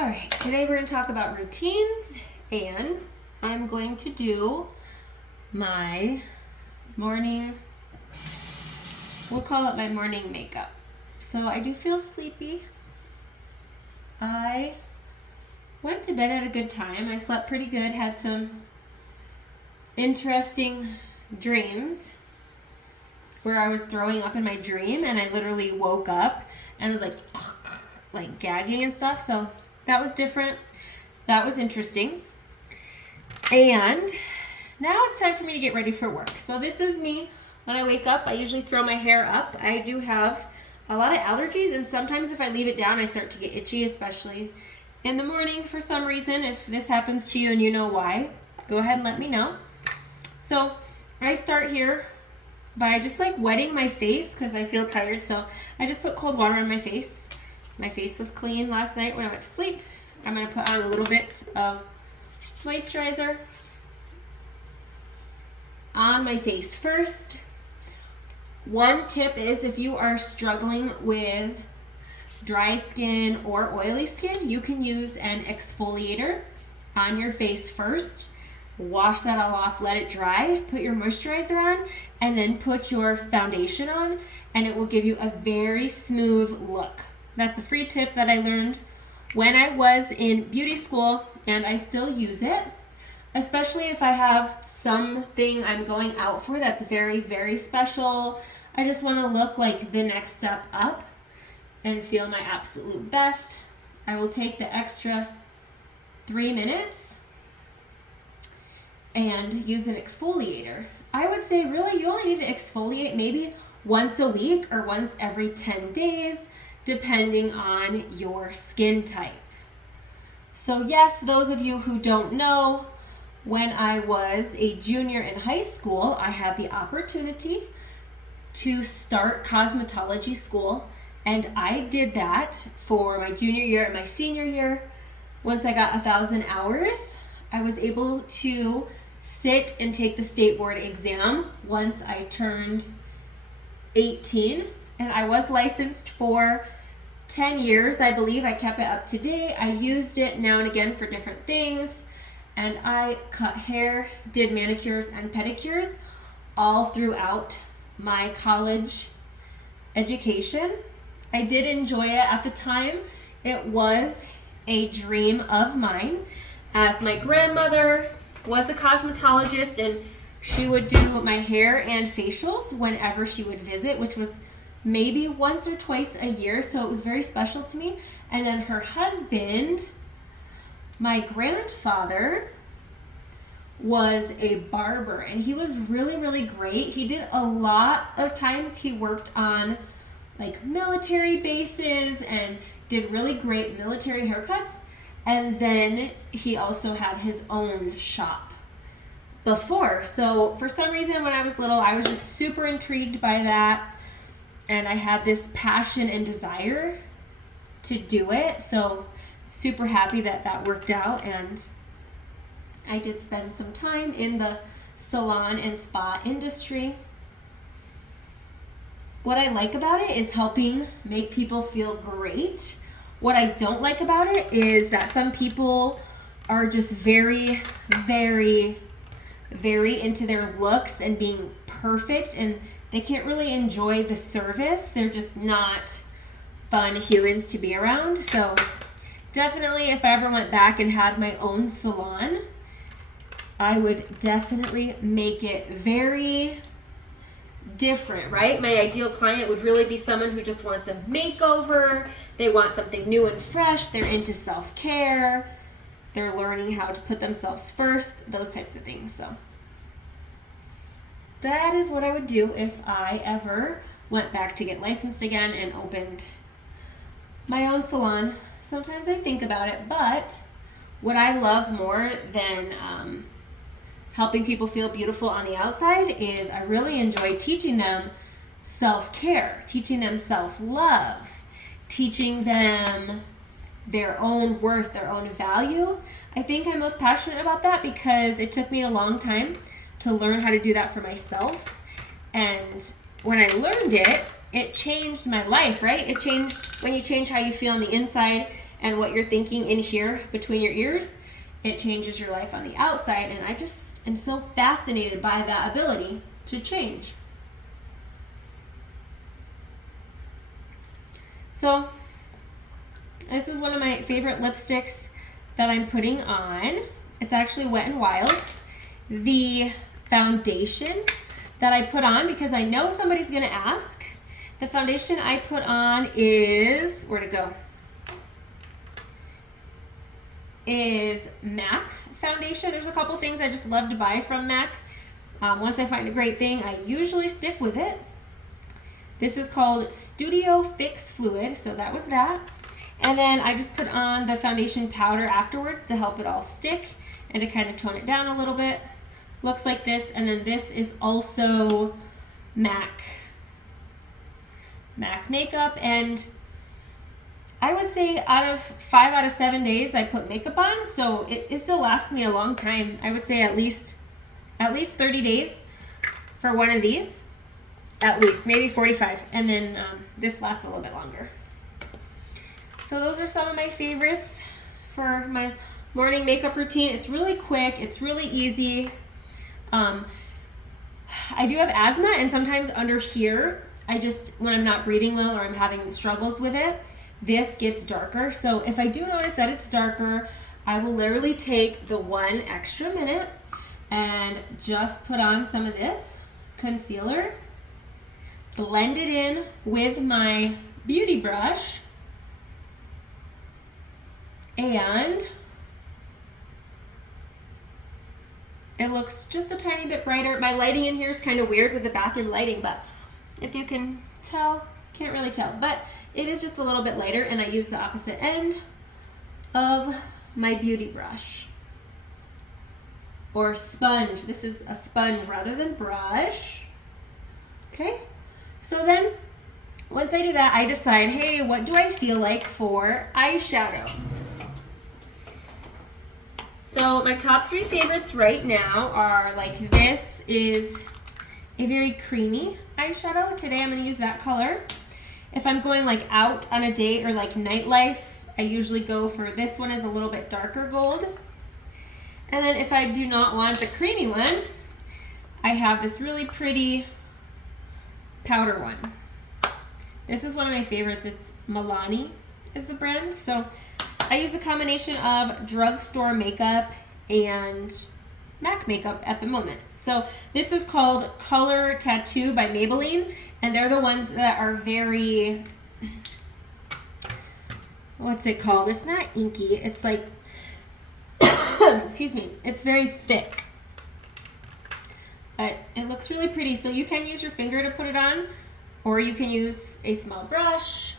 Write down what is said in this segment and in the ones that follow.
All right, today we're going to talk about routines, and I'm going to do my morning, we'll call it my morning makeup. So I do feel sleepy. I went to bed at a good time. I slept pretty good, had some interesting dreams where I was throwing up in my dream, and I literally woke up and was like gagging and stuff. So that was different. That was interesting. And now it's time for me to get ready for work. So this is me when I wake up. I usually throw my hair up. I do have a lot of allergies, and sometimes if I leave it down, I start to get itchy, especially in the morning for some reason. If this happens to you and you know why, go ahead and let me know. So I start here by just wetting my face because I feel tired. So I just put cold water on my face. My face was clean last night when I went to sleep. I'm going to put on a little bit of moisturizer on my face first. One tip is if you are struggling with dry skin or oily skin, you can use an exfoliator on your face first. Wash that all off, let it dry, put your moisturizer on, and then put your foundation on, and it will give you a very smooth look. That's a free tip that I learned when I was in beauty school, and I still use it, especially if I have something I'm going out for that's very, very special. I just want to look like the next step up and feel my absolute best. I will take the extra 3 minutes and use an exfoliator. I would say really you only need to exfoliate maybe once a week or once every 10 days, depending on your skin type. So yes, those of you who don't know, when I was a junior in high school, I had the opportunity to start cosmetology school, and I did that for my junior year and my senior year. Once I got 1,000 hours, I was able to sit and take the state board exam once I turned 18, and I was licensed for 10 years, I believe. I kept it up to date. I used it now and again for different things, and I cut hair, did manicures and pedicures all throughout my college education. I did enjoy it at the time. It was a dream of mine, as my grandmother was a cosmetologist, and she would do my hair and facials whenever she would visit, which was maybe once or twice a year, so it was very special to me. And then her husband, my grandfather, was a barber, and he was really, really great. He did a lot of times, he worked on military bases and did really great military haircuts. And then he also had his own shop before. So for some reason, when I was little, I was just super intrigued by that. And I had this passion and desire to do it. So super happy that that worked out. And I did spend some time in the salon and spa industry. What I like about it is helping make people feel great. What I don't like about it is that some people are just very, very, very into their looks and being perfect, and they can't really enjoy the service. They're just not fun humans to be around. So definitely, if I ever went back and had my own salon, I would definitely make it very different, right? My ideal client would really be someone who just wants a makeover. They want something new and fresh. They're into self-care. They're learning how to put themselves first, those types of things. So that is what I would do if I ever went back to get licensed again and opened my own salon. Sometimes I think about it, but what I love more than helping people feel beautiful on the outside is I really enjoy teaching them self-care, teaching them self-love, teaching them their own worth, their own value. I think I'm most passionate about that because it took me a long time to learn how to do that for myself. And when I learned it, it changed my life, right? It changed, when you change how you feel on the inside, and what you're thinking in here between your ears, it changes your life on the outside. And I just am so fascinated by that ability to change. So this is one of my favorite lipsticks that I'm putting on. It's actually Wet n Wild. The foundation that I put on, because I know somebody's gonna ask, the foundation I put on is, where'd it go? Is MAC foundation. There's a couple things I just love to buy from MAC. Once I find a great thing, I usually stick with it. This is called Studio Fix Fluid, so that was that. And then I just put on the foundation powder afterwards to help it all stick and to kind of tone it down a little bit. Looks like this. And then this is also MAC makeup. And I would say 5 out of 7 days I put makeup on, so it still lasts me a long time. I would say at least 30 days for one of these. At least, maybe 45. And then this lasts a little bit longer. So those are some of my favorites for my morning makeup routine. It's really quick. It's really easy. I do have asthma, and sometimes under here, when I'm not breathing well or I'm having struggles with it, this gets darker. So if I do notice that it's darker, I will literally take the 1 extra minute and just put on some of this concealer, blend it in with my beauty brush, and it looks just a tiny bit brighter. My lighting in here is kind of weird with the bathroom lighting, but if you can tell, can't really tell, but it is just a little bit lighter, and I use the opposite end of my beauty brush or sponge. This is a sponge rather than brush. Okay, so then once I do that, I decide, hey, what do I feel like for eyeshadow? So my top 3 favorites right now are, like, this is a very creamy eyeshadow. Today I'm going to use that color. If I'm going like out on a date or like nightlife, I usually go for this one, is a little bit darker gold. And then if I do not want the creamy one, I have this really pretty powder one. This is one of my favorites. It's Milani is the brand. So I use a combination of drugstore makeup and MAC makeup at the moment. So this is called Color Tattoo by Maybelline, and they're the ones that are very, what's it called? It's not inky. It's like, excuse me, it's very thick. But it looks really pretty. So you can use your finger to put it on, or you can use a small brush.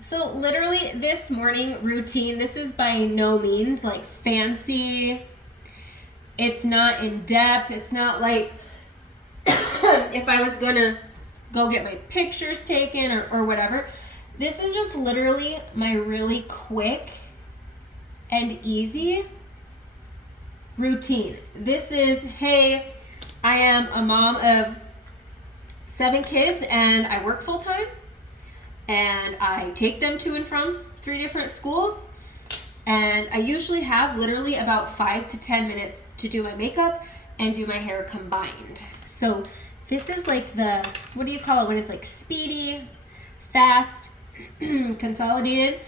So literally this morning routine, this is by no means like fancy. It's not in depth. It's not like if I was gonna go get my pictures taken or whatever. This is just literally my really quick and easy routine. This is, hey, I am a mom of 7 kids and I work full time, and I take them to and from 3 different schools, and I usually have literally about 5 to 10 minutes to do my makeup and do my hair combined. So this is like the, what do you call it when it's like speedy, fast, consolidated?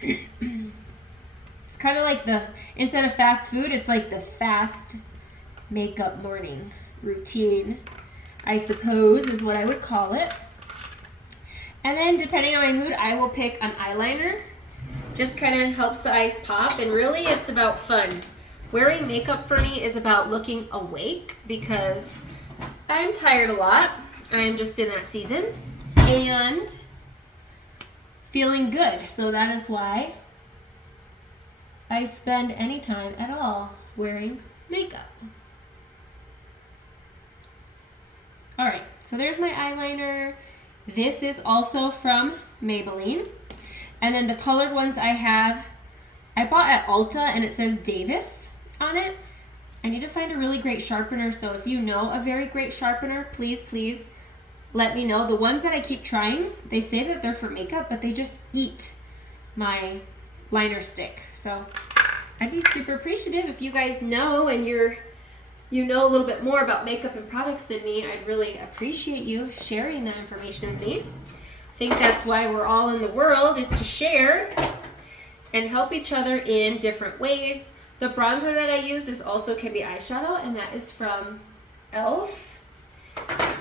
It's kind of like the, instead of fast food, it's like the fast makeup morning routine, I suppose is what I would call it. And then depending on my mood, I will pick an eyeliner. Just kind of helps the eyes pop, and really it's about fun. Wearing makeup for me is about looking awake because I'm tired a lot. I'm just in that season. And feeling good. So that is why I spend any time at all wearing makeup. All right, so there's my eyeliner. This is also from Maybelline. And then the colored ones I bought at Ulta, and it says Davis on it. I need to find a really great sharpener, so if you know a very great sharpener, please let me know. The ones that I keep trying, they say that they're for makeup, but they just eat my liner stick. So I'd be super appreciative if you guys know and you know a little bit more about makeup and products than me. I'd really appreciate you sharing that information with me. I think that's why we're all in the world, is to share and help each other in different ways. The bronzer that I use is also can be eyeshadow, and that is from e.l.f.,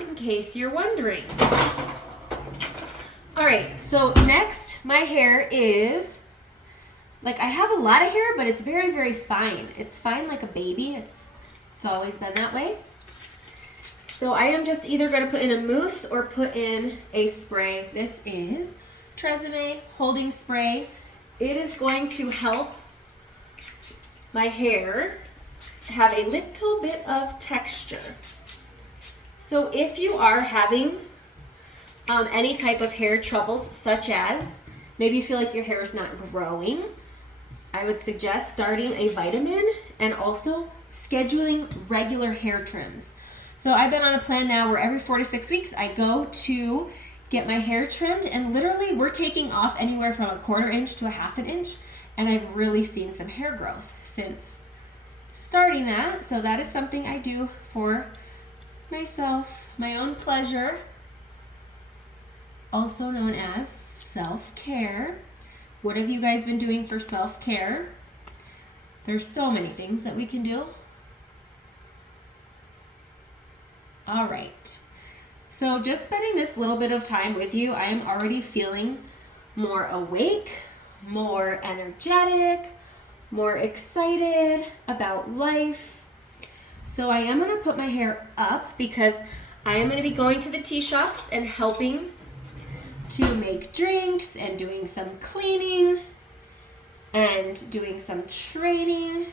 in case you're wondering. All right, so next, my hair is, like, I have a lot of hair, but it's very, very fine. It's fine like a baby. It's always been that way. So I am just either going to put in a mousse or put in a spray. This is Tresemme Holding Spray. It is going to help my hair have a little bit of texture. So if you are having any type of hair troubles, such as maybe you feel like your hair is not growing, I would suggest starting a vitamin and also scheduling regular hair trims. So I've been on a plan now where every 4 to 6 weeks I go to get my hair trimmed, and literally we're taking off anywhere from 1/4 inch to 1/2 inch, and I've really seen some hair growth since starting that. So that is something I do for myself, my own pleasure, also known as self-care. What have you guys been doing for self-care? There's so many things that we can do. All right, so just spending this little bit of time with you, I am already feeling more awake, more energetic, more excited about life. So I am going to put my hair up because I am going to be going to the tea shops and helping to make drinks and doing some cleaning and doing some training.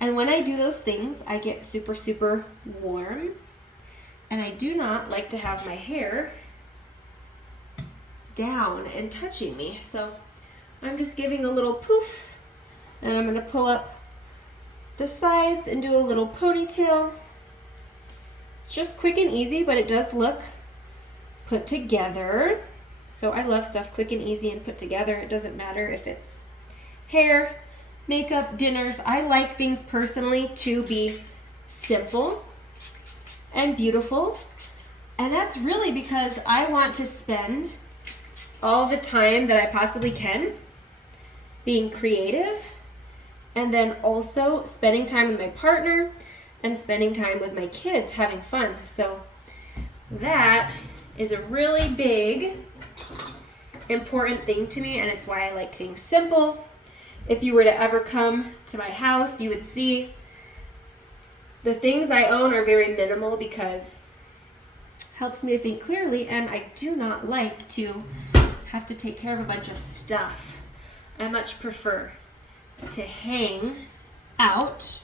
And when I do those things, I get super, super warm. And I do not like to have my hair down and touching me. So I'm just giving a little poof, and I'm going to pull up the sides and do a little ponytail. It's just quick and easy, but it does look put together. So I love stuff quick and easy and put together. It doesn't matter if it's hair, makeup, dinners. I like things personally to be simple and beautiful. And that's really because I want to spend all the time that I possibly can being creative, and then also spending time with my partner and spending time with my kids having fun. So that is a really big, important thing to me, and it's why I like things simple. If you were to ever come to my house, you would see the things I own are very minimal because it helps me to think clearly, and I do not like to have to take care of a bunch of stuff. I much prefer to hang out